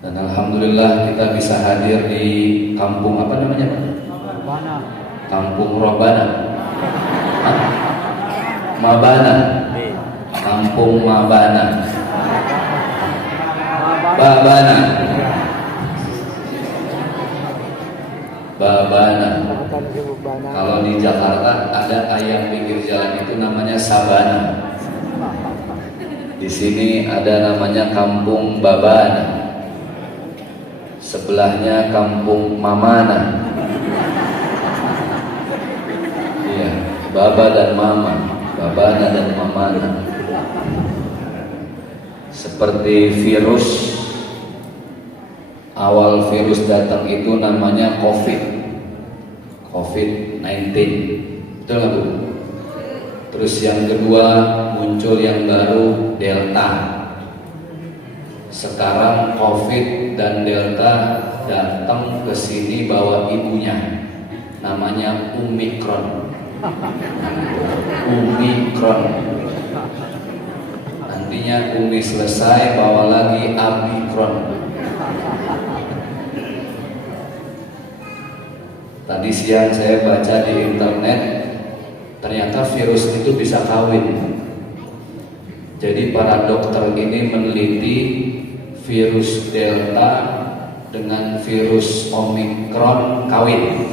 Dan alhamdulillah kita bisa hadir di kampung apa namanya Pak? Robana. Kampung Robana. Hah? Mabana. Kampung Mabana. Babana. Babana. Kalau di Jakarta ada ayam pinggir jalan itu namanya sabana. Di sini ada namanya Kampung Babana. Sebelahnya Kampung Mamana. Iya, Baba dan Mama, Babana dan Mamana. Seperti virus, awal virus datang itu namanya COVID-19. Betul nggak Bu? Terus yang kedua muncul yang baru Delta. Sekarang COVID dan Delta datang ke sini bawa ibunya, namanya Omicron. Omicron. Nantinya Umi selesai bawa lagi Omicron. Tadi siang saya baca di internet, ternyata virus itu bisa kawin. Jadi para dokter ini meneliti virus Delta dengan virus Omicron kawin.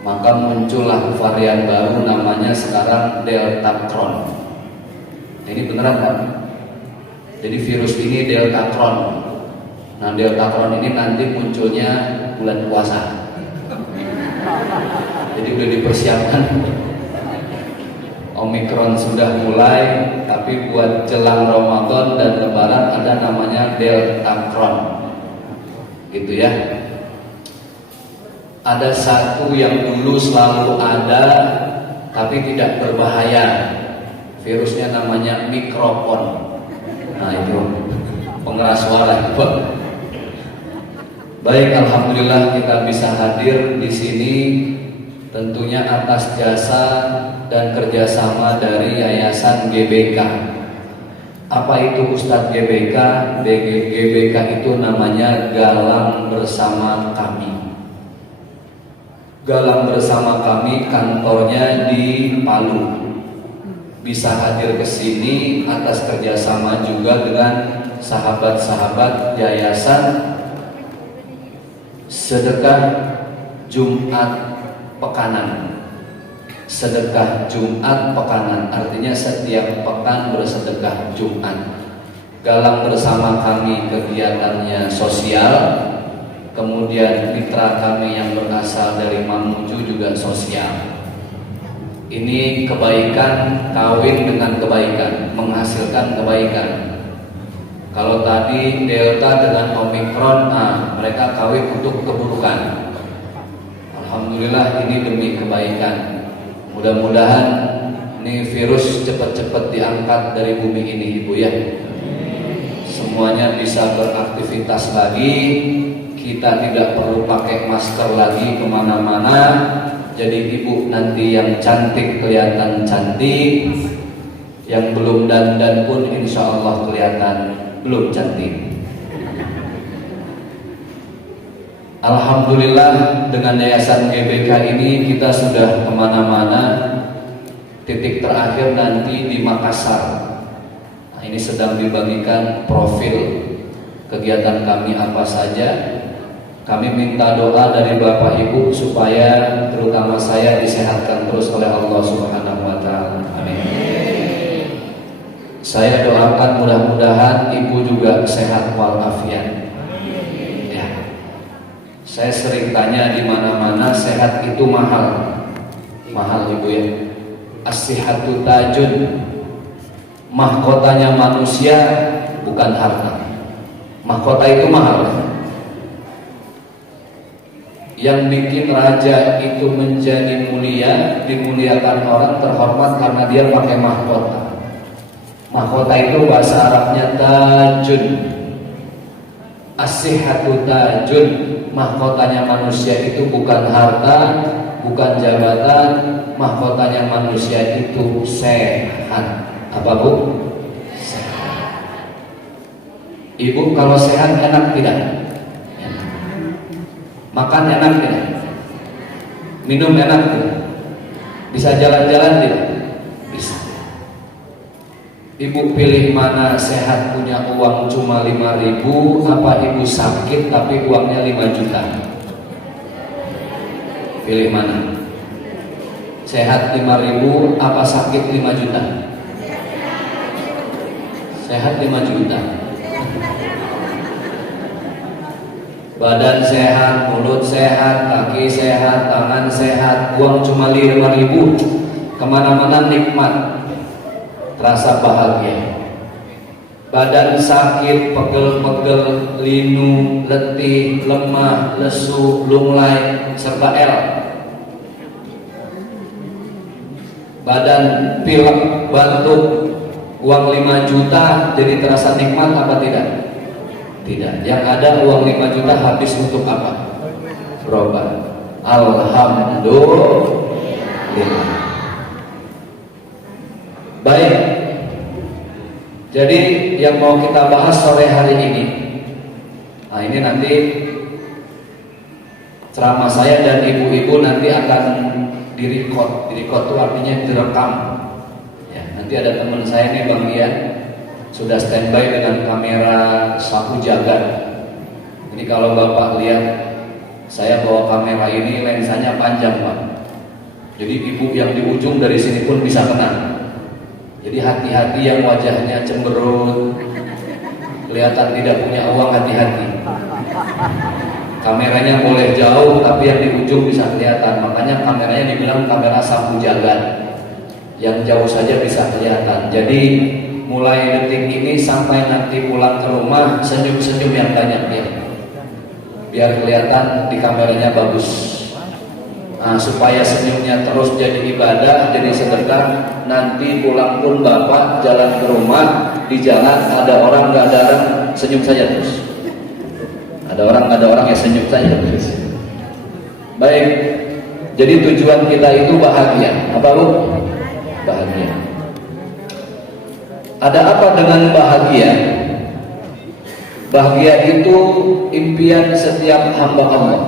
Maka muncullah varian baru namanya sekarang Deltacron. Ini beneran kan? Jadi virus ini Deltacron. Nah Deltacron ini nanti munculnya bulan puasa. Jadi udah dipersiapkan. Omicron sudah mulai, tapi buat jelang Ramadan dan Lebaran ada namanya Deltacron, gitu ya. Ada satu yang dulu selalu ada, tapi tidak berbahaya. Virusnya namanya mikrofon. Nah itu pengeras suara. Baik, alhamdulillah kita bisa hadir di sini. Tentunya atas jasa dan kerjasama dari Yayasan GBK. Apa itu Ustadz GBK? GBK itu namanya Galang Bersama Kami. Galang Bersama Kami kantornya di Palu. Bisa hadir ke sini atas kerjasama juga dengan sahabat-sahabat Yayasan Sedekah Jumat Pekanan. Sedekah Jumat Pekanan artinya setiap pekan bersedekah Jumat. Galang Bersama Kami kegiatannya sosial. Kemudian mitra kami yang berasal dari Mamuju juga sosial. Ini kebaikan kawin dengan kebaikan, menghasilkan kebaikan. Kalau tadi Delta dengan Omicron, mereka kawin untuk keburukan. Alhamdulillah ini demi kebaikan. Mudah-mudahan ini virus cepat-cepat diangkat dari bumi ini Ibu ya. Semuanya bisa beraktivitas lagi. Kita tidak perlu pakai masker lagi kemana-mana. Jadi Ibu nanti yang cantik kelihatan cantik, yang belum dandan pun insya Allah kelihatan belum cantik. Alhamdulillah dengan Yayasan GBK ini kita sudah kemana-mana. Titik terakhir nanti di Makassar. Nah, ini sedang dibagikan profil kegiatan kami apa saja. Kami minta doa dari Bapak Ibu supaya terutama saya disehatkan terus oleh Allah Subhanahu wa taala. Amin. Saya doakan mudah-mudahan Ibu juga sehat walafiat. Ya. Saya sering tanya di mana-mana sehat itu mahal. Mahal Ibu ya. As-sihhatu tajun. Mahkotanya manusia bukan harta. Mahkota itu mahal. Yang bikin raja itu menjadi mulia, dimuliakan orang, terhormat karena dia pakai mahkota. Mahkota itu bahasa Arabnya tajun. As-sihhatu tajun. Mahkotanya manusia itu bukan harta, bukan jabatan. Mahkotanya manusia itu sehat. Apa Bu? Sehat. Ibu kalau sehat enak tidak? Enak. Makan enak tidak? Minum enak tidak? Bisa jalan-jalan tidak? Bisa. Ibu pilih mana, sehat punya uang cuma 5.000, apa ibu sakit tapi uangnya 5 juta? Pilih mana? Sehat 5.000 apa sakit 5 juta? Sehat 5 juta. Badan sehat, mulut sehat, kaki sehat, tangan sehat, uang cuma 5.000, kemana-mana nikmat, rasa bahagia. Badan sakit, pegel-pegel, linu, letih, lemah, lesu, lunglai, serba L. Badan pilek, batuk, uang 5 juta jadi terasa nikmat apa tidak? Tidak. Yang ada uang 5 juta habis untuk apa? Berobat. Alhamdulillah. Baik. Jadi yang mau kita bahas sore hari ini, nah ini nanti ceramah saya dan ibu-ibu nanti akan direcord. Direcord itu artinya direkam. Ya, nanti ada teman saya nih Bang Ian sudah standby dengan kamera sapu jagat. Ini kalau Bapak lihat saya bawa kamera ini lensanya panjang Pak. Jadi ibu yang di ujung dari sini pun bisa kena. Jadi hati-hati yang wajahnya cemberut, kelihatan tidak punya uang, hati-hati. Kameranya boleh jauh tapi yang di ujung bisa kelihatan. Makanya kameranya dibilang kamera sapu jagat. Yang jauh saja bisa kelihatan. Jadi mulai detik ini sampai nanti pulang ke rumah senyum-senyum yang banyak ya. Biar kelihatan di kameranya bagus. Nah, supaya senyumnya terus jadi ibadah, jadi sedekah. Nanti pulang pun Bapak jalan ke rumah, di jalan ada orang nggak ada orang, senyum saja terus. Ada orang ya senyum saja terus. Baik. Jadi tujuan kita itu bahagia. Apa Bu? Bahagia. Ada apa dengan bahagia? Bahagia itu impian setiap hamba Allah.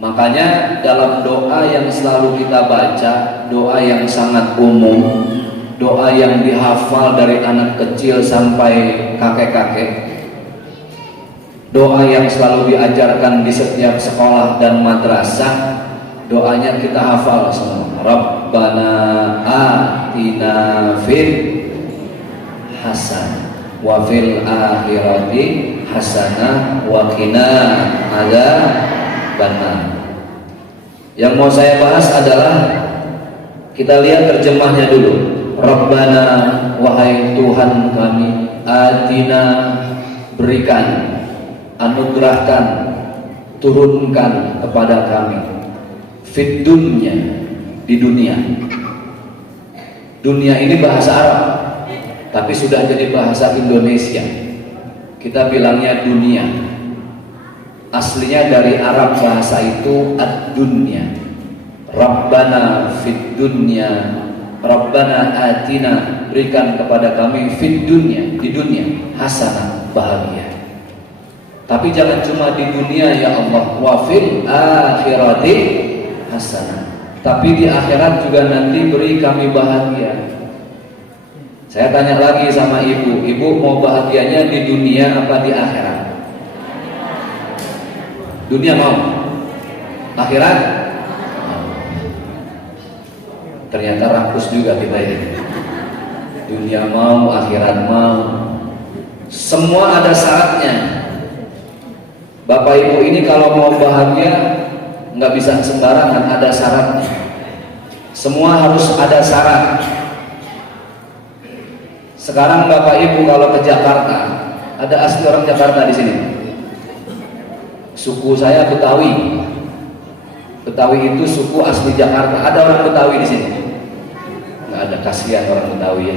Makanya dalam doa yang selalu kita baca, doa yang sangat umum, doa yang dihafal dari anak kecil sampai kakek-kakek, doa yang selalu diajarkan di setiap sekolah dan madrasah, doanya kita hafal semua. Rabbana atina fid hasanah wa fil akhirati hasanah wa qina adzabannar. Yang mau saya bahas adalah kita lihat terjemahnya dulu. Rabbana, wahai Tuhan kami, atina, berikan, anugerahkan, turunkan kepada kami fid dunya, di dunia. Dunia ini bahasa Arab tapi sudah jadi bahasa Indonesia. Kita bilangnya dunia. Aslinya dari Arab bahasa itu ad-dunya. Rabbana fid dunya, Rabbana atina, berikan kepada kami fid dunya, di dunia, hasanah, bahagia. Tapi jangan cuma di dunia ya Allah, wa fil akhirati hasanah. Tapi di akhirat juga nanti beri kami bahagia. Saya tanya lagi sama ibu, ibu mau bahagianya di dunia apa di akhirat? Dunia mau, akhirat ternyata rakus juga kita ini. Dunia mau, akhirat mau, semua ada syaratnya. Bapak ibu ini kalau mau bahagia nggak bisa sembarangan, ada syaratnya. Semua harus ada syarat. Sekarang bapak ibu kalau ke Jakarta, ada asli orang Jakarta di sini. Suku saya Betawi. Betawi itu suku asli Jakarta. Ada orang Betawi di sini? Nggak ada, kasihan orang Betawi ya.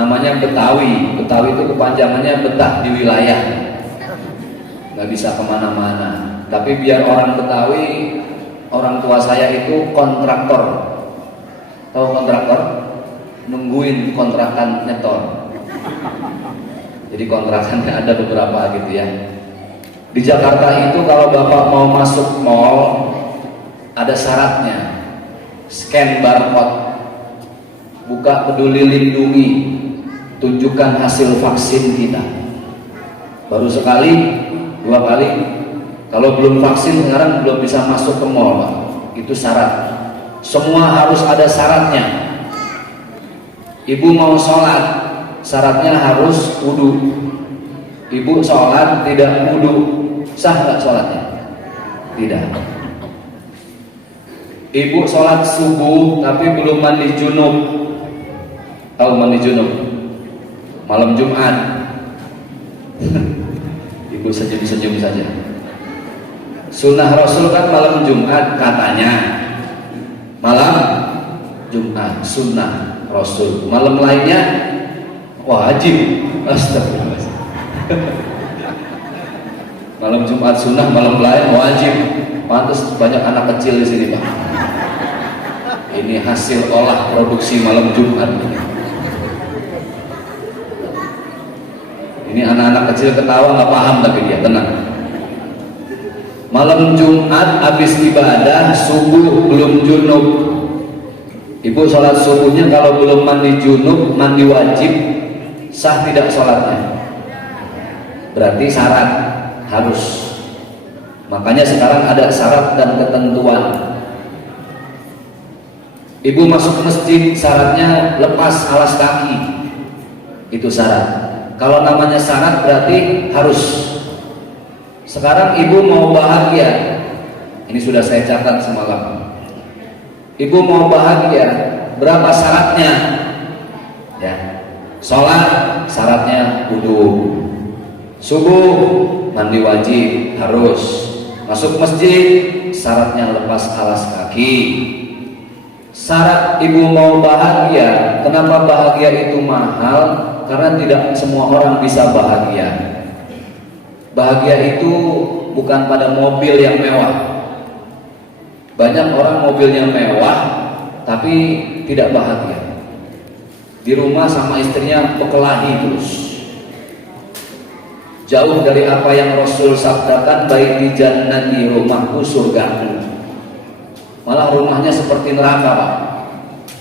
Namanya Betawi. Betawi itu kepanjangannya betah di wilayah. Nggak bisa kemana-mana. Tapi biar orang Betawi, orang tua saya itu kontraktor. Tahu kontraktor? Nungguin kontrakan nyetor. Jadi kontrakannya ada beberapa gitu ya. Di Jakarta itu kalau Bapak mau masuk mall ada syaratnya. Scan barcode, buka Peduli Lindungi, tunjukkan hasil vaksin kita. Baru sekali, 2 kali. Kalau belum vaksin sekarang belum bisa masuk ke mall, Pak. Itu syarat. Semua harus ada syaratnya. Ibu mau sholat, syaratnya harus wudu. Ibu sholat tidak wudu, sah nggak sholatnya? Tidak. Ibu sholat subuh tapi belum mandi junub. Tahu mandi junub? Malam Jumat. Ibu senyum-senyum saja. Sunnah Rasul kan malam Jumat katanya. Malam Jumat sunnah Rasul. Malam lainnya wajib. Astagfirullah. Malam Jumat sunnah, malam lain wajib. Pantas banyak anak kecil di sini, Pak. Ini hasil olah produksi malam Jumat. Ini anak-anak kecil ketawa nggak paham tapi dia tenang. Malam Jumat habis ibadah subuh belum junub. Ibu sholat subuhnya kalau belum mandi junub, mandi wajib, sah tidak sholatnya? Berarti syarat harus. Makanya sekarang ada syarat dan ketentuan. Ibu masuk masjid syaratnya lepas alas kaki. Itu syarat. Kalau namanya syarat berarti harus. Sekarang ibu mau bahagia. Ini sudah saya catat semalam. Ibu mau bahagia, berapa syaratnya? Ya. Sholat syaratnya wudu. Subuh mandi wajib harus. Masuk masjid syaratnya lepas alas kaki. Syarat ibu mau bahagia. Kenapa bahagia itu mahal? Karena tidak semua orang bisa bahagia. Bahagia itu bukan pada mobil yang mewah. Banyak orang mobilnya mewah tapi tidak bahagia. Di rumah sama istrinya bekelahi terus. Jauh dari apa yang Rasul sabdakan, baik di jannati, rumahku surgaku. Malah rumahnya seperti neraka, Pak.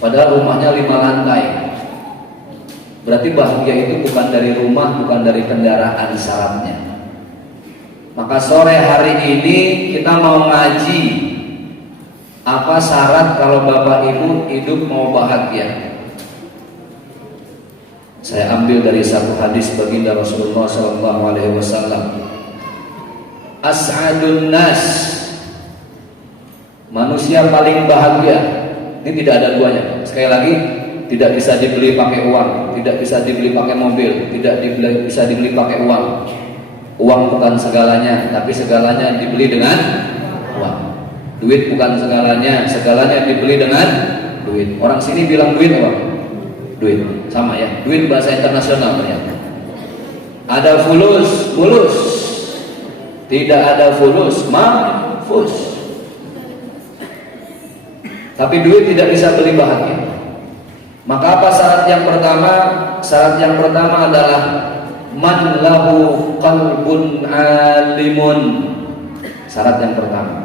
Padahal rumahnya 5 lantai. Berarti bahagia itu bukan dari rumah, bukan dari kendaraan syaratnya. Maka sore hari ini kita mau ngaji. Apa syarat kalau Bapak Ibu hidup mau bahagia? Saya ambil dari satu hadis baginda Rasulullah SAW. As'adun nas, manusia paling bahagia. Ini tidak ada duanya. Sekali lagi, tidak bisa dibeli pakai uang, tidak bisa dibeli pakai mobil, tidak bisa dibeli pakai uang. Uang bukan segalanya, tapi segalanya dibeli dengan uang. Duit bukan segalanya, segalanya dibeli dengan duit. Orang sini bilang duit apa? Duit, sama ya. Duit bahasa internasional ternyata. Ada fulus, mulus. Tidak ada fulus, mahfuz. Tapi duit tidak bisa beli bahagia. Maka apa syarat yang pertama? Syarat yang pertama adalah man lahu qalbun alimun. Syarat yang pertama.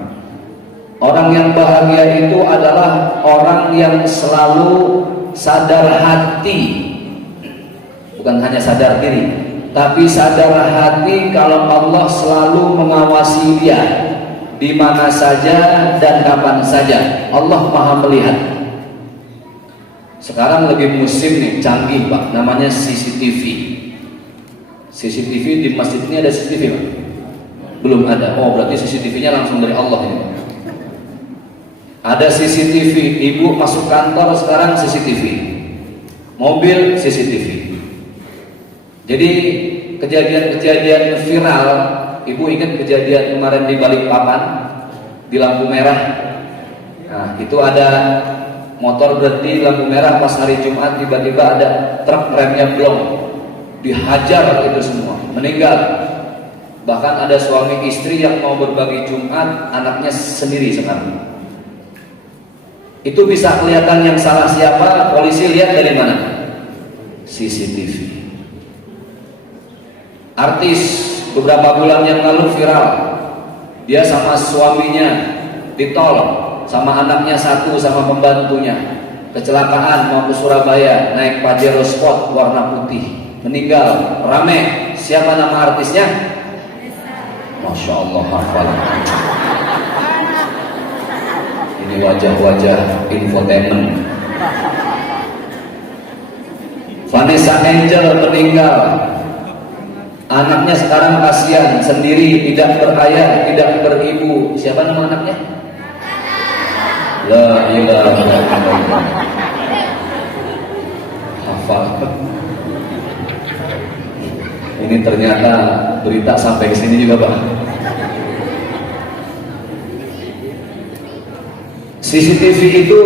Orang yang bahagia itu adalah orang yang selalu sadar hati. Bukan hanya sadar diri, tapi sadar hati kalau Allah selalu mengawasi dia di mana saja dan kapan saja. Allah Maha melihat. Sekarang lagi musim nih, canggih Pak, namanya CCTV. CCTV di masjid ini ada CCTV Pak? Belum ada. Oh, berarti CCTV-nya langsung dari Allah ini. Ada CCTV, ibu masuk kantor sekarang CCTV, mobil CCTV. Jadi kejadian-kejadian viral, ibu ingat kejadian kemarin di Balikpapan, di lampu merah. Nah, itu ada motor berhenti lampu merah pas hari Jumat, tiba-tiba ada truk remnya blong, dihajar itu semua, meninggal. Bahkan ada suami istri yang mau berbagi Jumat, anaknya sendiri sekarang. Itu bisa kelihatan yang salah siapa, polisi lihat dari mana? CCTV. Artis beberapa bulan yang lalu viral, dia sama suaminya ditol, sama anaknya satu, sama pembantunya, kecelakaan mau ke Surabaya naik Pajero Sport warna putih, meninggal, rame. Siapa nama artisnya? Masya Allah, hafal. Ini wajah-wajah infotainment. Vanessa Angel meninggal. Anaknya sekarang kasihan, sendiri, tidak berayah, tidak beribu. Siapa nama anaknya? La ilaha illallah. Hafal. Ini ternyata berita sampai ke sini juga, Pak. CCTV itu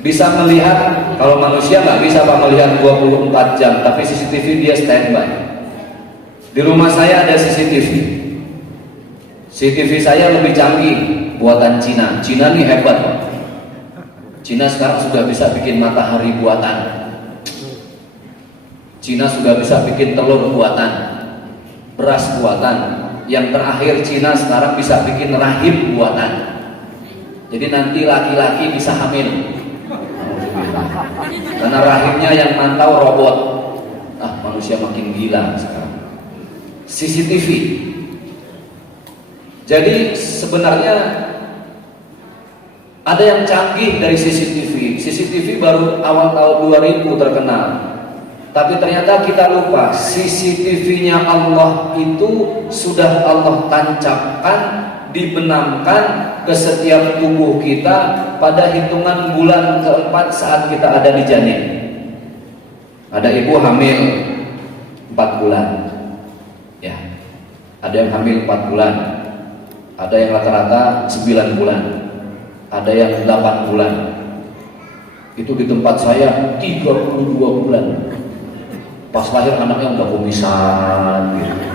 bisa melihat, kalau manusia nggak bisa Pak melihat 24 jam, tapi CCTV dia standby. Di rumah saya ada CCTV. CCTV saya lebih canggih, buatan Cina. Cina nih hebat, Pak. Cina sekarang sudah bisa bikin matahari buatan. Cina sudah bisa bikin telur buatan, beras buatan. Yang terakhir Cina sekarang bisa bikin rahim buatan. Jadi nanti laki-laki bisa hamil. Karena rahimnya yang mantau robot. Manusia makin gila sekarang. CCTV. Jadi sebenarnya ada yang canggih dari CCTV. CCTV baru awal tahun 2000 terkenal. Tapi ternyata kita lupa, CCTV-nya Allah itu sudah Allah tancapkan, dibenamkan ke setiap tubuh kita pada hitungan bulan keempat saat kita ada di janin. Ada ibu hamil 4 bulan, ya. Ada yang hamil 4 bulan, ada yang rata-rata 9 bulan, ada yang 8 bulan. Itu di tempat saya 32 bulan. Pas lahir anaknya udah kumisan gitu.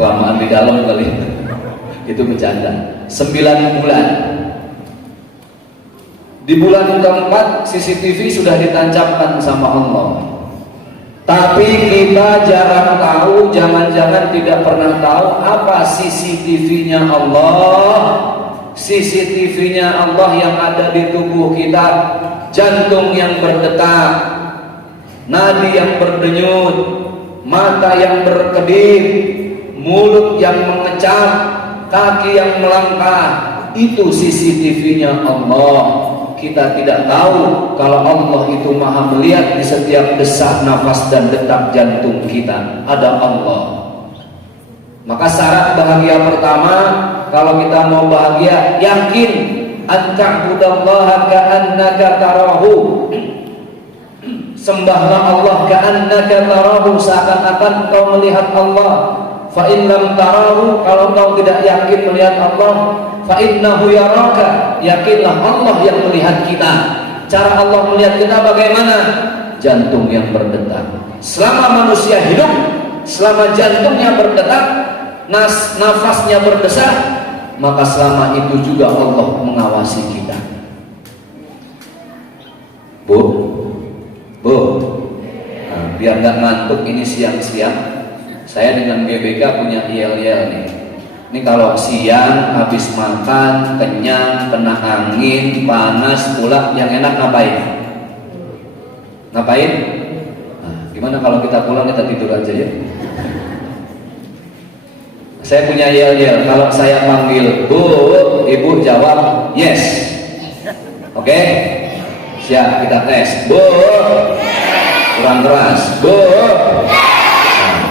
Kelamaan di dalam kali. Itu bercanda. 9 bulan. Di bulan keempat CCTV sudah ditancapkan sama Allah. Tapi kita jarang tahu, jangan-jangan tidak pernah tahu apa CCTV-nya Allah. CCTV-nya Allah yang ada di tubuh kita, jantung yang berdetak, nadi yang berdenyut, mata yang berkedip, mulut yang mengecap, kaki yang melangkah. Itu CCTV-nya Allah. Kita tidak tahu kalau Allah itu maha melihat di setiap desak nafas dan detak jantung kita. Ada Allah. Maka syarat bahagia pertama, kalau kita mau bahagia, yakin an ta'budallaha ka'annaka tarahu. Sembahlah Allah ka'annaka tarahu, seakan-akan kau melihat Allah. Fa in lam tarahu, kalau kau tidak yakin melihat Allah, fa innahu yaraka, yakinlah Allah yang melihat kita. Cara Allah melihat kita bagaimana? Jantung yang berdetak. Selama manusia hidup, selama jantungnya berdetak, nafasnya berdesak, maka selama itu juga Allah mengawasi kita. Bu, biar nggak ngantuk ini siang-siang, saya dengan GBK punya yel-yel nih. Ini kalau siang habis makan, kenyang, kena angin, panas, pulang, yang enak ngapain? Ngapain? Gimana kalau kita pulang kita tidur aja ya? Saya punya yel-yel. Kalau saya panggil Bu, Ibu jawab yes. Oke? Siap, kita tes. Bu, kurang keras. Bu,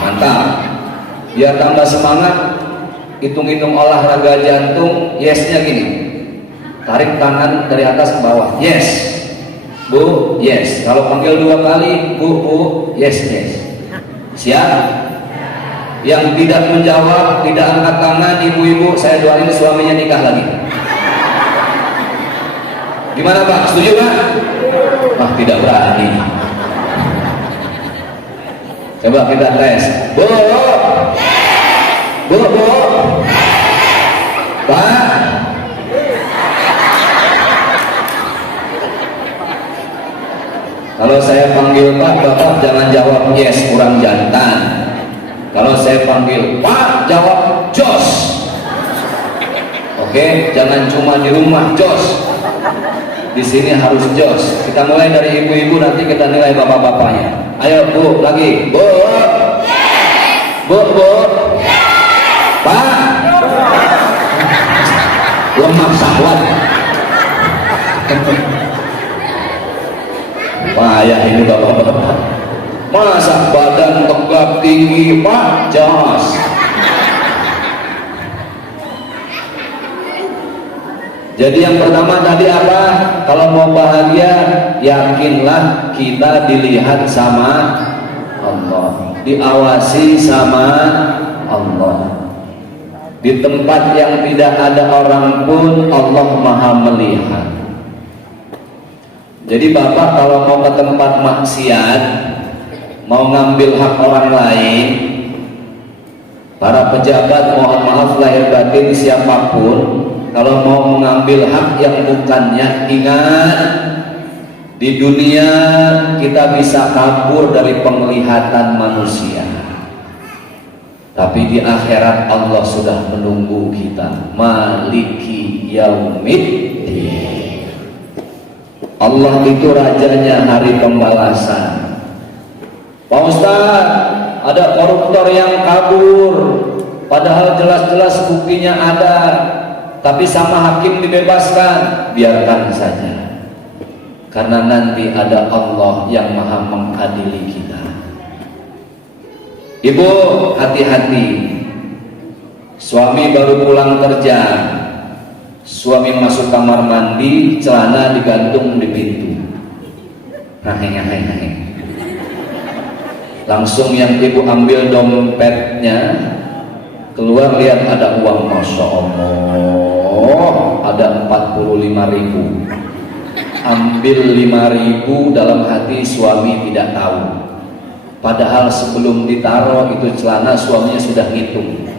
mantap. Biar tambah semangat, hitung-hitung olahraga jantung. Yesnya gini, tarik tangan dari atas ke bawah. Yes. Bu, yes. Kalau panggil 2 kali, Bu, yes. Siap? Yang tidak menjawab, tidak angkat tangan, ibu-ibu, saya doain suaminya nikah lagi. Gimana Pak? Setuju Pak? Tidak berani. Coba kita tes. Bu, Pak. Kalau saya panggil Pak, Bapak jangan jawab yes, kurang jantan. Kalau saya panggil Pak, jawab jos. Oke, jangan cuma di rumah jos. Di sini harus jos. Kita mulai dari ibu-ibu, nanti kita nilai bapak-bapaknya. Ayo Bu, lagi. Bu. Bu, Bu. Pak. Lemak sahwat. Payah ini bapak-bapak. Masa badan tegap tinggi Pak, jos. Jadi yang pertama tadi apa? Kalau mau bahagia, yakinlah kita dilihat sama Allah, diawasi sama Allah. Di tempat yang tidak ada orang pun Allah Maha melihat. Jadi bapak kalau mau ke tempat maksiat, mau ngambil hak orang lain, para pejabat mohon maaf lahir batin siapapun, kalau mau mengambil hak yang bukannya, ingat di dunia kita bisa kabur dari penglihatan manusia, tapi di akhirat Allah sudah menunggu kita. Maliki yaumiddin. Allah itu rajanya hari pembalasan. Pak Ustadz, ada koruptor yang kabur, padahal jelas-jelas buktinya ada, tapi sama hakim dibebaskan. Biarkan saja, karena nanti ada Allah yang maha mengadili kita. Ibu, hati-hati. Suami baru pulang kerja, suami masuk kamar mandi, celana digantung di pintu. Langsung yang ibu ambil dompetnya, keluar lihat ada uang, Masya Allah, ada 45.000. Ambil 5.000, dalam hati suami tidak tahu. Padahal sebelum ditaruh itu celana suaminya sudah ngitung.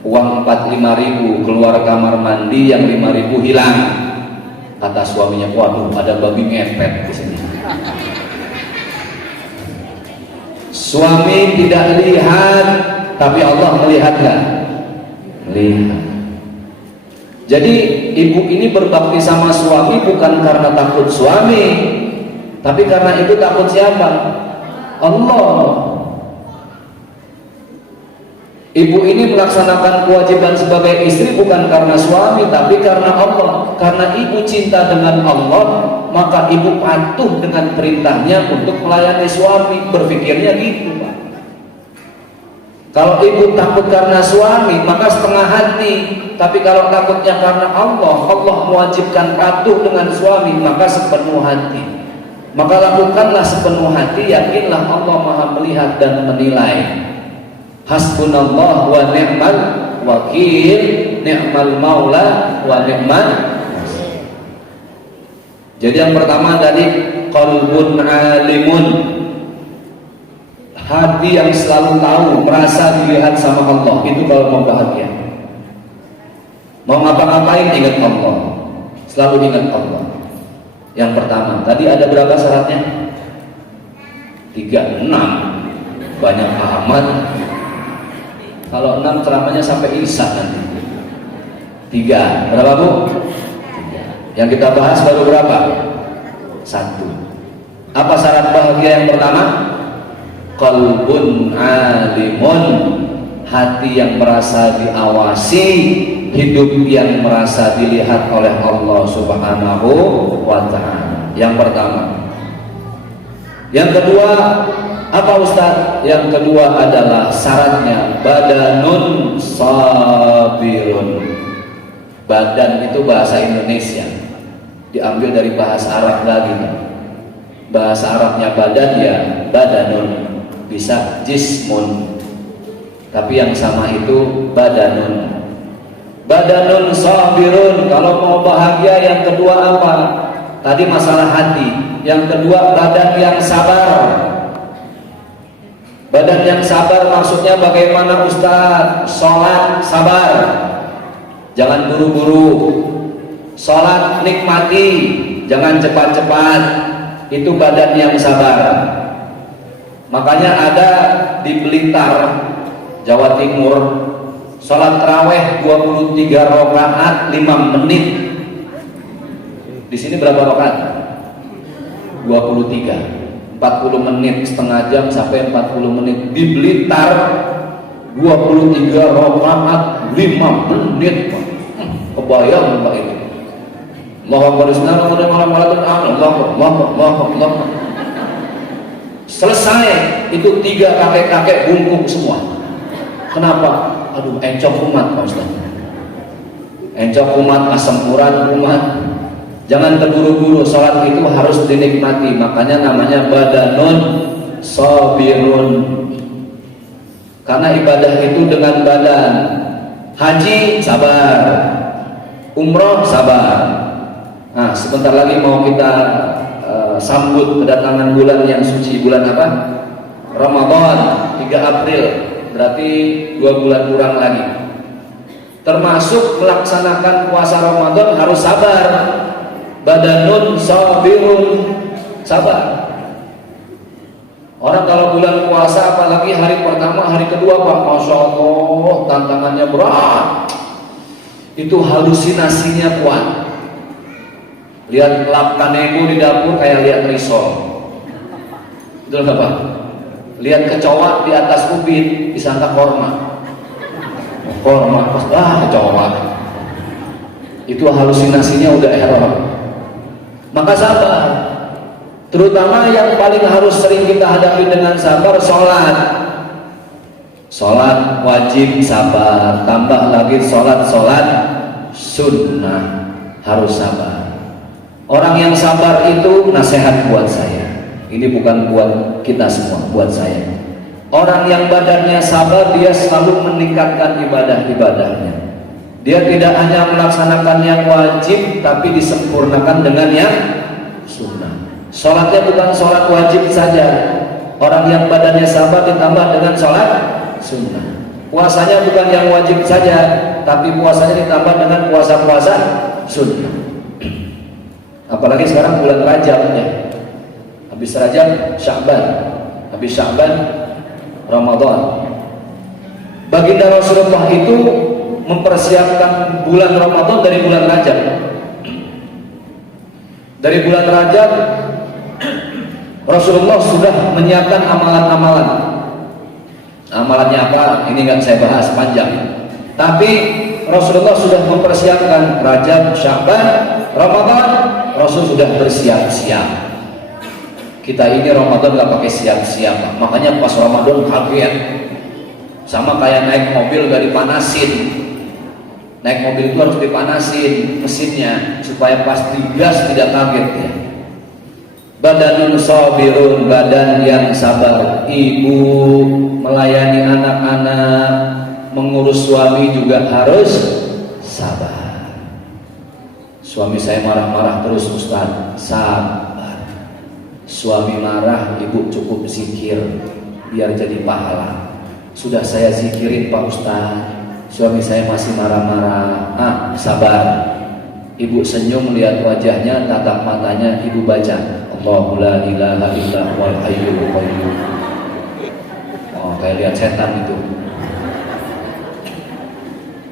Uang 45.000, keluar kamar mandi, yang 5.000 hilang. Kata suaminya, waduh ada babi ngepet di sini. Suami tidak lihat, tapi Allah melihat kan? Lihat. Jadi ibu ini berbakti sama suami bukan karena takut suami, tapi karena ibu takut siapa? Allah. Ibu ini melaksanakan kewajiban sebagai istri bukan karena suami, tapi karena Allah. Karena ibu cinta dengan Allah, maka ibu patuh dengan perintahnya untuk melayani suami. Berpikirnya gitu, Pak. Kalau ibu takut karena suami, maka setengah hati. Tapi kalau takutnya karena Allah, Allah mewajibkan patuh dengan suami, maka sepenuh hati. Maka lakukanlah sepenuh hati, yakinlah Allah maha melihat dan menilai. Hasbunallah wa ni'mal wakil, ni'mal maula wa ni'mal nasir. Jadi yang pertama tadi qalbun alimun, hati yang selalu tahu, merasa dilihat sama Allah. Itu kalau mau bahagia. Mau ngapa-ngapain ingat Allah, selalu ingat Allah. Yang pertama tadi ada berapa syaratnya? 36. Banyak amat. Kalau 6 ceramahnya sampai isya nanti. 3. Berapa Bu? 3. Yang kita bahas baru berapa? 1. Apa syarat bahagia yang pertama? Qalbun alimun, hati yang merasa diawasi, hidup yang merasa dilihat oleh Allah Subhanahu wa ta'ala. Yang pertama. Yang kedua, apa Ustaz? Yang kedua adalah syaratnya badanun sabirun. Badan itu bahasa Indonesia, diambil dari bahasa Arab lagi. Bahasa Arabnya badan ya badanun, bisa jismun, tapi yang sama itu badanun. Badanun sabirun. Kalau mau bahagia yang kedua apa? Tadi masalah hati. Yang kedua badan yang sabar. Badan yang sabar maksudnya bagaimana Ustaz? Sholat sabar, jangan buru-buru. Sholat nikmati, jangan cepat-cepat. Itu badan yang sabar. Makanya ada di Blitar, Jawa Timur, sholat taraweh 23 rakaat 5 menit. Di sini berapa rakaat? 23, 40 menit, setengah jam sampai 40 menit. Di Blitar 23 rakaat 5 menit. Kebayang Pak itu. Allahu Akbar. Selesai itu 3 kakek-kakek bungkuk semua. Kenapa? Aduh, encok umat Pak Ustaz. Encok umat, asam urat umat. Jangan terburu-buru, sholat itu harus dinikmati. Makanya namanya badanun sabirun. Karena ibadah itu dengan badan. Haji sabar, umroh sabar. Nah, sebentar lagi mau kita sambut kedatangan bulan yang suci. Bulan apa? Ramadan, 3 April. Berarti 2 bulan kurang lagi. Termasuk melaksanakan puasa Ramadan harus sabar. Badanun sabirun, sabar. Orang kalau bulan puasa apalagi hari pertama, hari kedua, Pak, Masya Allah tantangannya berat. Itu halusinasinya kuat. Lihat lap kanebo di dapur kayak lihat risol. Betul nggak Pak? Lihat kecoa di atas ubin disangka korma. Korma, kecoa. Itu halusinasinya udah error. Maka sabar. Terutama yang paling harus sering kita hadapi dengan sabar, sholat. Sholat wajib sabar. Tambah lagi sholat sunnah harus sabar. Orang yang sabar itu nasihat buat saya. Ini bukan buat kita semua, buat saya. Orang yang badannya sabar, dia selalu meningkatkan ibadah-ibadahnya. Dia tidak hanya melaksanakan yang wajib, tapi disempurnakan dengan yang sunnah. Sholatnya bukan sholat wajib saja. Orang yang badannya sabar ditambah dengan sholat sunnah. Puasanya bukan yang wajib saja, tapi puasanya ditambah dengan puasa-puasa sunnah. Apalagi sekarang bulan Rajab ya. Habis Rajab Sya'ban, habis Sya'ban Ramadan. Baginda Rasulullah itu mempersiapkan bulan Ramadan dari bulan Rajab. Dari bulan Rajab Rasulullah sudah menyiapkan amalan-amalan. Amalannya apa? Ini kan saya bahas panjang. Tapi Rasulullah sudah mempersiapkan Rajab, Sya'ban, Ramadan. Rasul sudah bersiap-siap. Kita ini Ramadan gak pakai siap-siap, makanya pas Ramadan kaget. Sama kayak naik mobil gak dipanasin. Naik mobil itu harus dipanasin mesinnya supaya pas digas tidak kaget ya. Badanun sabirun, badan yang sabar. Ibu melayani anak-anak, mengurus suami juga harus sabar. Suami saya marah-marah terus Ustaz, sabar. Suami marah, ibu cukup zikir biar jadi pahala. Sudah saya zikirin Pak Ustaz, suami saya masih marah-marah. Sabar. Ibu senyum lihat wajahnya, tatap matanya, ibu baca Allahu la ilaha illa huwal hayyul qayyum. Oh, kayak lihat setan itu.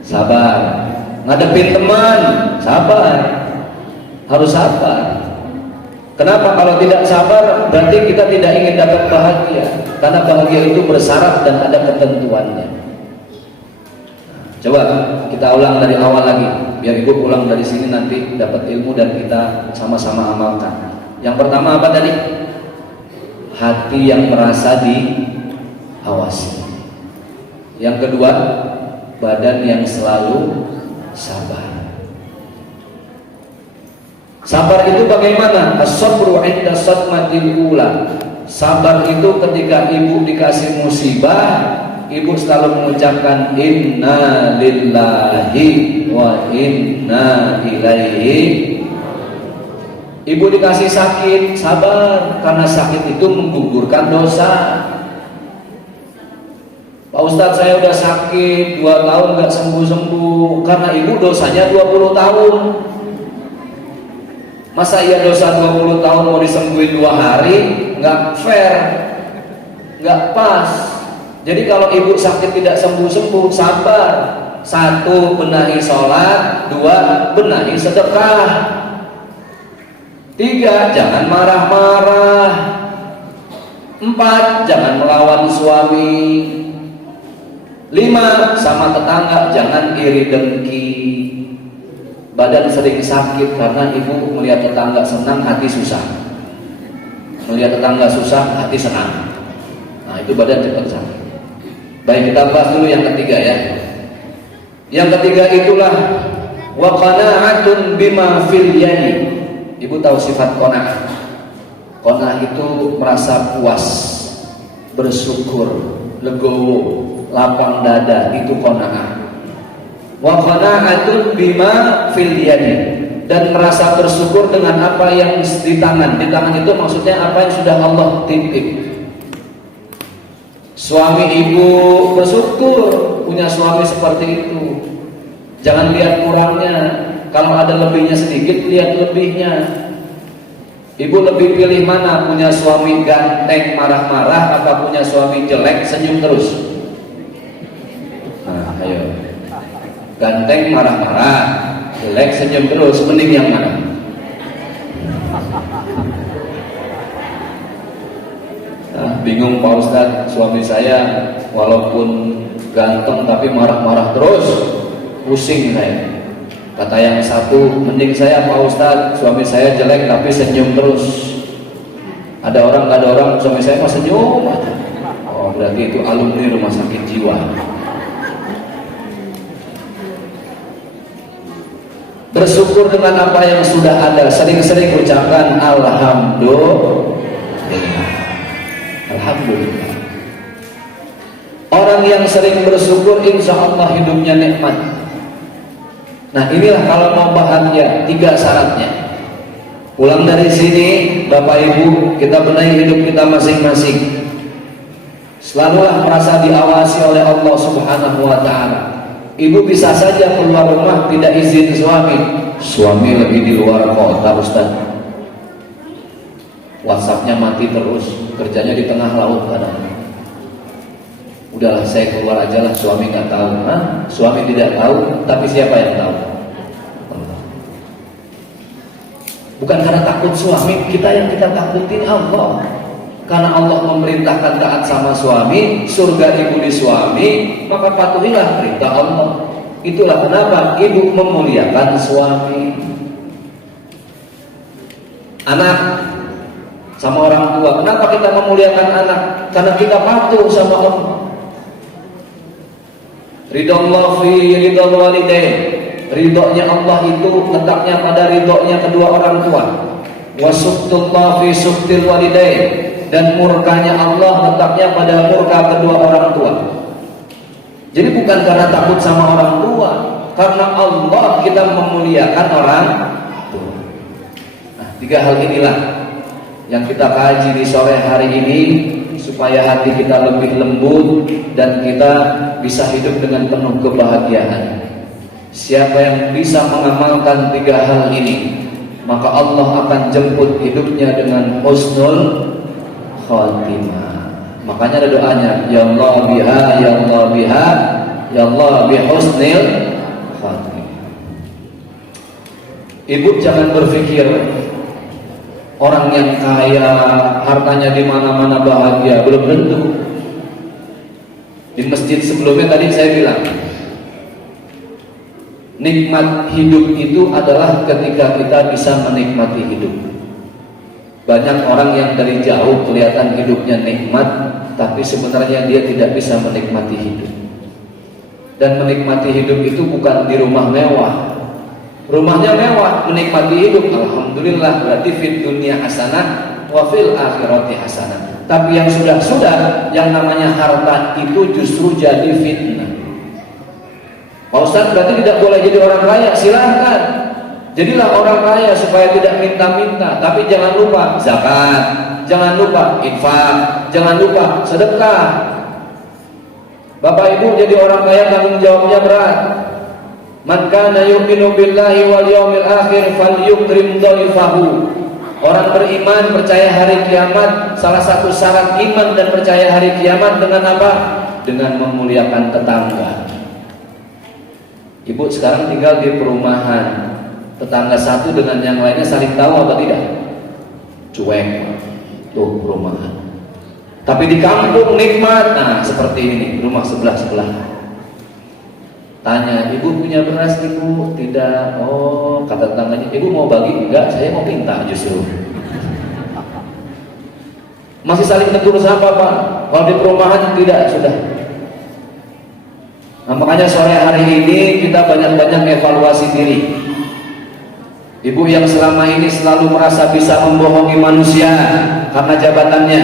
Sabar. Ngadepin teman, sabar. Harus sabar. Kenapa? Kalau tidak sabar berarti kita tidak ingin dapat bahagia. Karena bahagia itu bersyarat dan ada ketentuannya. Coba kita ulang dari awal lagi. Biar ibu ulang dari sini nanti dapat ilmu dan kita sama-sama amalkan. Yang pertama apa tadi? Hati yang merasa diawasi. Yang kedua, badan yang selalu sabar. Sabar itu bagaimana? As-sabru 'inda sadmatil ula. Sabar itu ketika ibu dikasih musibah, ibu selalu mengucapkan inna lillahi wa inna ilaihi. Ibu dikasih sakit, sabar karena sakit itu menggugurkan dosa. Pak Ustadz, saya udah sakit 2 tahun gak sembuh-sembuh. Karena ibu dosanya 20 tahun. Masa iya dosa 20 tahun mau disembuhin 2 hari? Gak fair, gak pas. Jadi kalau ibu sakit tidak sembuh-sembuh, sabar. 1, benahi sholat. 2, benahi sedekah. 3, jangan marah-marah. 4, jangan melawan suami. 5, sama tetangga jangan iri dengki. Badan sering sakit karena ibu melihat tetangga senang, hati susah. Melihat tetangga susah, hati senang. Nah, itu badan cepat sakit. Baik, kita bahas dulu yang ketiga ya. Yang ketiga itulah wa qana'atun bima fil yadi. Ibu tahu sifat qanaah. Qanaah itu merasa puas, bersyukur, legowo, lapang dada, itu qanaah. Wa qana'atun bima fil yadi, dan merasa bersyukur dengan apa yang di tangan. Di tangan itu maksudnya apa yang sudah Allah titip. Suami ibu bersyukur punya suami seperti itu. Jangan lihat kurangnya. Kalau ada lebihnya sedikit, lihat lebihnya. Ibu lebih pilih mana? Punya suami ganteng marah-marah, apa punya suami jelek senyum terus? Nah, ayo. Ganteng marah-marah, jelek senyum terus, mending yang mana? Nah, bingung Pak Ustadz, suami saya walaupun ganteng tapi marah-marah terus, pusing saya. Kata yang satu, mending saya Pak Ustadz, suami saya jelek tapi senyum terus. Ada orang, nggak ada orang, suami saya mah senyum. Oh, berarti itu alumni rumah sakit jiwa. Bersyukur dengan apa yang sudah ada. Sering-sering ucapkan alhamdulillah. Alhamdulillah. Orang yang sering bersyukur insya Allah hidupnya nikmat. Nah, inilah kalau mau bahagia, 3 syaratnya. Pulang dari sini Bapak Ibu, kita benahi hidup kita masing-masing. Selalulah merasa diawasi oleh Allah Subhanahu wa ta'ala. Ibu bisa saja keluar rumah tidak izin suami. Suami lagi di luar kota Ustaz. WhatsAppnya mati terus, kerjanya di tengah laut kadang. Udahlah saya keluar aja lah, suami nggak tahu. Hah? Suami tidak tahu, tapi siapa yang tahu? Allah. Bukan karena takut suami, yang kita takutin Allah. Karena Allah memerintahkan taat sama suami, surga ibu di suami, maka patuhilah perintah Allah. Itulah kenapa ibu memuliakan suami. Anak sama orang tua, kenapa kita memuliakan anak? Karena kita patuh sama Allah. Ridallah fi ridal walidain. Ridhonya Allah itu letaknya pada ridhonya kedua orang tua. Wa suktullah fi suktil walidain. Dan murkanya Allah letaknya pada murka kedua orang tua. Jadi bukan karena takut sama orang tua, karena Allah kita memuliakan orang tua. Nah, 3 hal inilah yang kita kaji di sore hari ini, supaya hati kita lebih lembut dan kita bisa hidup dengan penuh kebahagiaan. Siapa yang bisa mengamalkan 3 hal ini, maka Allah akan jemput hidupnya dengan husnul khatimah. Makanya ada doanya, ya Allah biha, ya Allah biha, ya Allah bihusnil khatimah. Ibu jangan berpikir orang yang kaya, hartanya di mana-mana bahagia, belum tentu. Di masjid sebelumnya tadi saya bilang, nikmat hidup itu adalah ketika kita bisa menikmati hidup. Banyak orang yang dari jauh kelihatan hidupnya nikmat, tapi sebenarnya dia tidak bisa menikmati hidup. Dan menikmati hidup itu bukan di rumah mewah. Rumahnya mewah, menikmati hidup, alhamdulillah, berarti fid dunya hasanah wa fil akhirati hasanah. Tapi yang sudah-sudah, yang namanya harta itu justru jadi fitnah. Pak Ustaz, berarti tidak boleh jadi orang kaya? Silahkan, jadilah orang kaya supaya tidak minta-minta. Tapi jangan lupa zakat, jangan lupa infak, jangan lupa sedekah. Bapak Ibu jadi orang kaya tanggung jawabnya berat. Man kana yu'minu billahi wal yawmil akhir falyukrim dhaifahu. Orang beriman percaya hari kiamat, salah satu syarat iman dan percaya hari kiamat dengan apa? dengan memuliakan tetangga. Ibu sekarang tinggal di perumahan, tetangga satu dengan yang lainnya saling tahu atau tidak? Cuek, tuh perumahan. Tapi di kampung nikmat. Nah seperti ini nih, rumah sebelah-sebelah. Tanya, ibu punya beras ibu? Tidak. Oh, kata tetangganya, ibu mau bagi? Enggak, saya mau minta justru. Masih saling tegur sapa Pak. Kalau di perumahan tidak, sudah. Nah, makanya sore hari ini kita banyak-banyak evaluasi diri. Ibu yang selama ini selalu merasa bisa membohongi manusia karena jabatannya,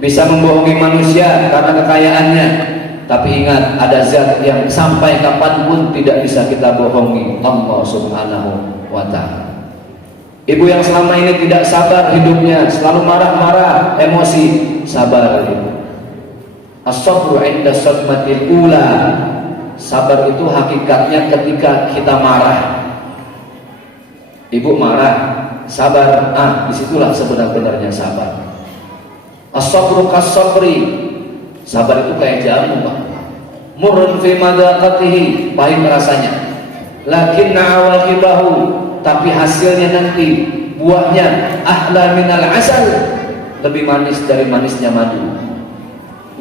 bisa membohongi manusia karena kekayaannya. Tapi ingat, ada zat yang sampai kapanpun tidak bisa kita bohongi, Allah Subhanahu wa ta'ala. Ibu yang selama ini tidak sabar hidupnya, selalu marah-marah, emosi, sabar ibu. As-sabru 'inda sadmatil ula. Sabar itu hakikatnya ketika kita marah. Ibu marah, sabar, disitulah sebenar-benarnya sabar. As-sabru kas-sabri. Sabar itu kayak jamu Pak. Murun fi madaqatihi, pahit rasanya. Lakinna awaqibahu, tapi hasilnya nanti, buahnya ahla minal asal, lebih manis dari manisnya madu.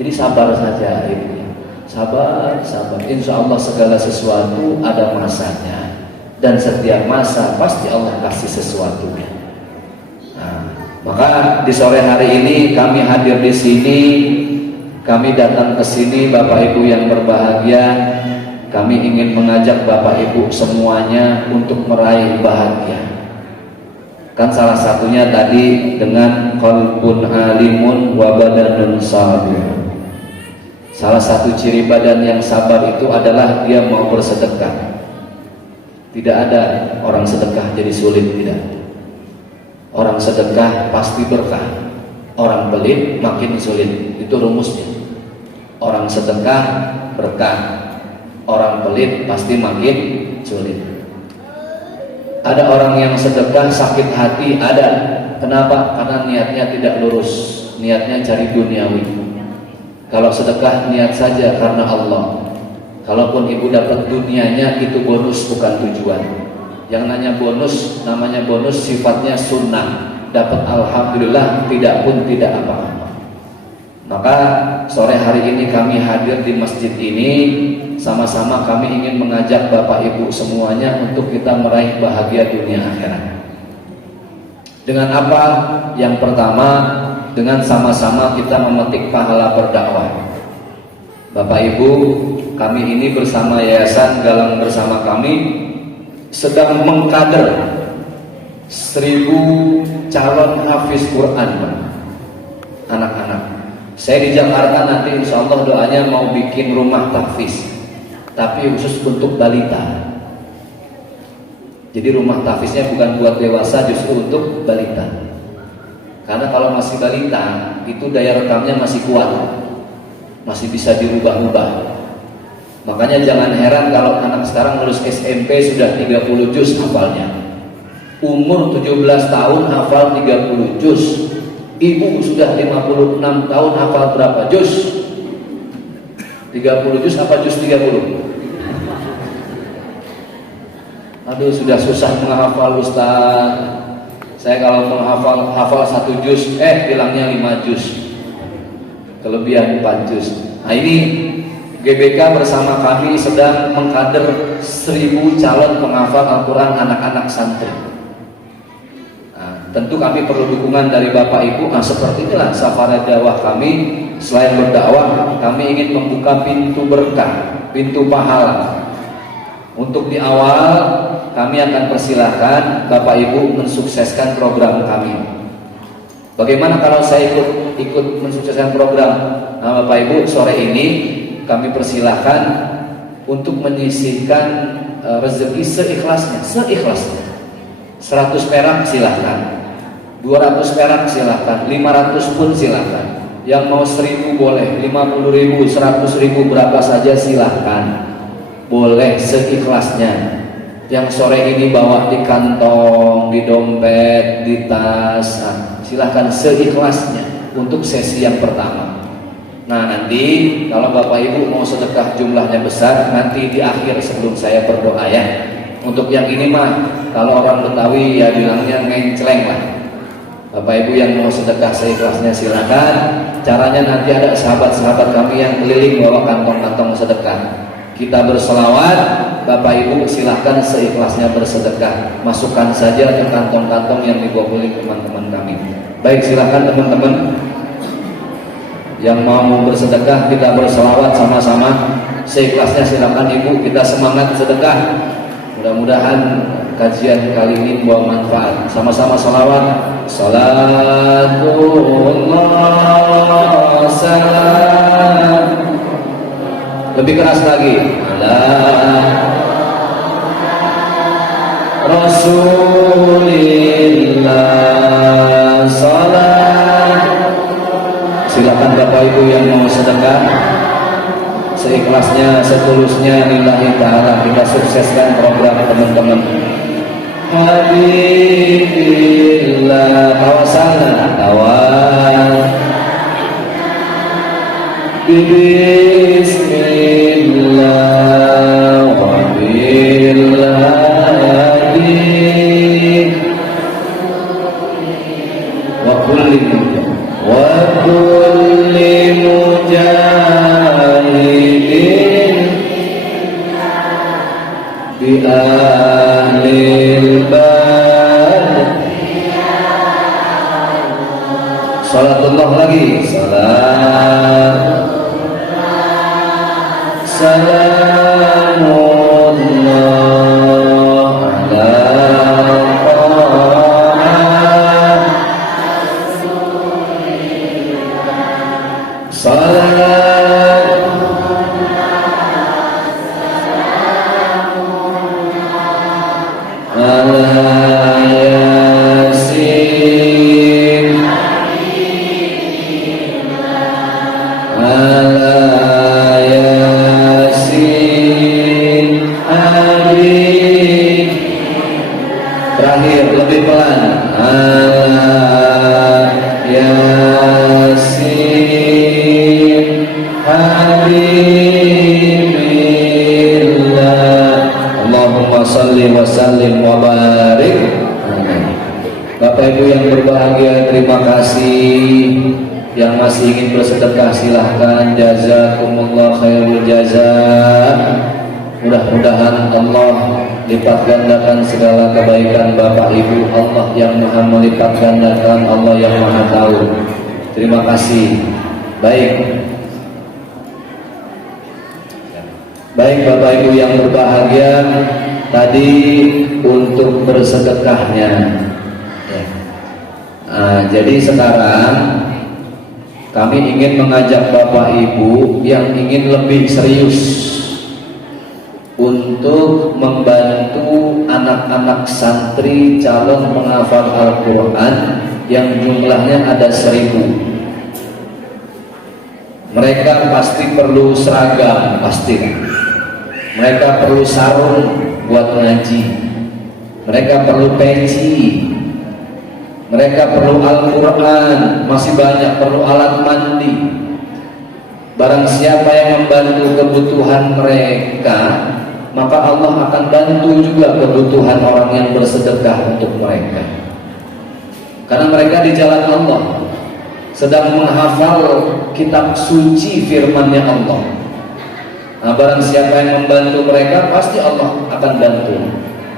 Jadi sabar saja ibu. Sabar, sabar. Insya Allah segala sesuatu ada masanya, dan setiap masa pasti Allah kasih sesuatunya. Nah, maka di sore hari ini kami hadir di sini. Kami datang ke sini Bapak Ibu yang berbahagia. Kami ingin mengajak Bapak Ibu semuanya untuk meraih bahagia. Kan salah satunya tadi dengan qalbun alimun wa badanun sabir. Salah satu ciri badan yang sabar itu adalah dia mau bersedekah. Tidak ada orang sedekah jadi sulit, tidak. Orang sedekah pasti berkah. Orang pelit makin sulit. Itu rumusnya. Orang sedekah berkah, orang pelit pasti makin sulit. Ada orang yang sedekah sakit hati, ada. Kenapa? Karena niatnya tidak lurus, niatnya cari duniawi. Kalau sedekah niat saja karena Allah. Kalaupun ibu dapat dunianya, itu bonus bukan tujuan. Yang namanya bonus sifatnya sunnah. Dapat alhamdulillah, tidak pun tidak apa-apa. Maka sore hari ini kami hadir di masjid ini, sama-sama kami ingin mengajak Bapak Ibu semuanya untuk kita meraih bahagia dunia akhirat. Dengan apa? Yang pertama, dengan sama-sama kita memetik pahala berdakwah. Bapak Ibu, kami ini bersama Yayasan Galang Bersama kami sedang mengkader 1000 calon hafiz Quran, anak-anak. Saya di Jakarta nanti insya Allah doanya mau bikin rumah tahfiz, tapi khusus untuk balita. Jadi rumah tahfiznya bukan buat dewasa, justru untuk balita. Karena kalau masih balita, itu daya rekamnya masih kuat, masih bisa dirubah-ubah. Makanya jangan heran kalau anak sekarang lulus SMP sudah 30 juz hafalnya. Umur 17 tahun hafal 30 juz. Ibu sudah 56 tahun hafal berapa juz? 30 juz apa juz 30? Aduh, sudah susah menghafal Ustaz. Saya kalau hafal 1 juz, bilangnya 5 juz. Kelebihan 4 juz. Nah ini GBK bersama kami sedang mengkader 1000 calon penghafal Al-Quran anak-anak santri. Tentu kami perlu dukungan dari Bapak Ibu. Nah seperti inilah safari dakwah kami. Selain berdakwah, kami ingin membuka pintu berkah, pintu pahala. Untuk di awal, kami akan persilahkan Bapak Ibu mensukseskan program kami. Bagaimana kalau saya ikut mensukseskan program? Nah Bapak Ibu, sore ini kami persilahkan untuk menyisihkan rezeki seikhlasnya. 100 perak silahkan, 200 perak silahkan, 500 pun silahkan. Yang mau 1000 boleh, 50.000, 100.000, berapa saja silahkan. Boleh seikhlasnya. Yang sore ini bawa di kantong, di dompet, di tas, silahkan seikhlasnya untuk sesi yang pertama. Nah nanti kalau Bapak Ibu mau sedekah jumlahnya besar, nanti di akhir sebelum saya berdoa ya. Untuk yang ini mah kalau orang Betawi ya bilangnya ngencleng lah. Bapak Ibu yang mau sedekah seikhlasnya silakan. Caranya nanti ada sahabat-sahabat kami yang keliling bawa kantong-kantong sedekah. Kita berselawat, Bapak Ibu silahkan seikhlasnya bersedekah. Masukkan saja ke kantong-kantong yang dibawa oleh teman-teman kami. Baik, silahkan teman-teman yang mau bersedekah, kita berselawat sama-sama. Seikhlasnya silahkan Ibu, kita semangat sedekah. Mudah-mudahan kajian kali ini membawa manfaat. Sama-sama salawat. Salatullah salam. Lebih keras lagi. Ala Rasulillah salam. Silakan Bapak Ibu yang mau sedekah seikhlasnya, setulusnya lillahi ta'ala. Kita sukseskan program teman-teman. Habibillah tawasalna tawal bismillah wa billahi wa kulli mujahidin bi ahlil bad. Salatullah lagi. Salamullah ala salat ala yasin ala yasin amin. Terakhir lebih pelan. Ala yasin habibillah. Allahumma salli wa sallim wa barik. Bapak Ibu yang berbahagia, terima kasih. Yang masih ingin bersedekah silahkan. Jazakumullah khairul jazaa. Mudah-mudahan Allah lipat gandakan segala kebaikan Bapak Ibu. Allah yang maha melipat gandakan, Allah yang maha tahu. Terima kasih. Baik Bapak Ibu yang berbahagia, tadi untuk bersedekahnya ya. Jadi sekarang kami ingin mengajak Bapak Ibu yang ingin lebih serius untuk membantu anak-anak santri calon penghafal Al-Quran yang jumlahnya ada 1000. Mereka pasti perlu seragam, pasti. Mereka perlu sarung buat ngaji. Mereka perlu peci. Mereka perlu Al-Quran, masih banyak perlu alat mandi. Barang siapa yang membantu kebutuhan mereka, maka Allah akan bantu juga kebutuhan orang yang bersedekah untuk mereka. Karena mereka di jalan Allah sedang menghafal kitab suci firman-Nya Allah. Nah, barang siapa yang membantu mereka, pasti Allah akan bantu.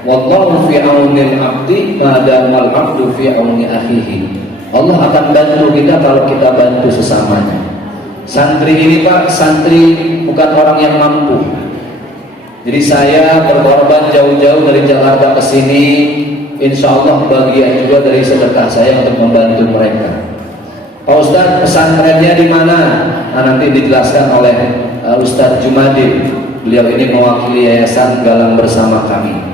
Wallahu fi aunil abdi ma damal abdu fi auni akhihi. Allah akan bantu kita kalau kita bantu sesamanya. Santri ini Pak, santri bukan orang yang mampu. Jadi saya berkorban jauh-jauh dari Jakarta ke sini, insya Allah bagian juga dari sedekah saya untuk membantu mereka. Pak Ustadz, pesantrennya di mana? Nah, nanti dijelaskan oleh Ustadz Jumadin. Beliau ini mewakili Yayasan Galang Bersama Kami.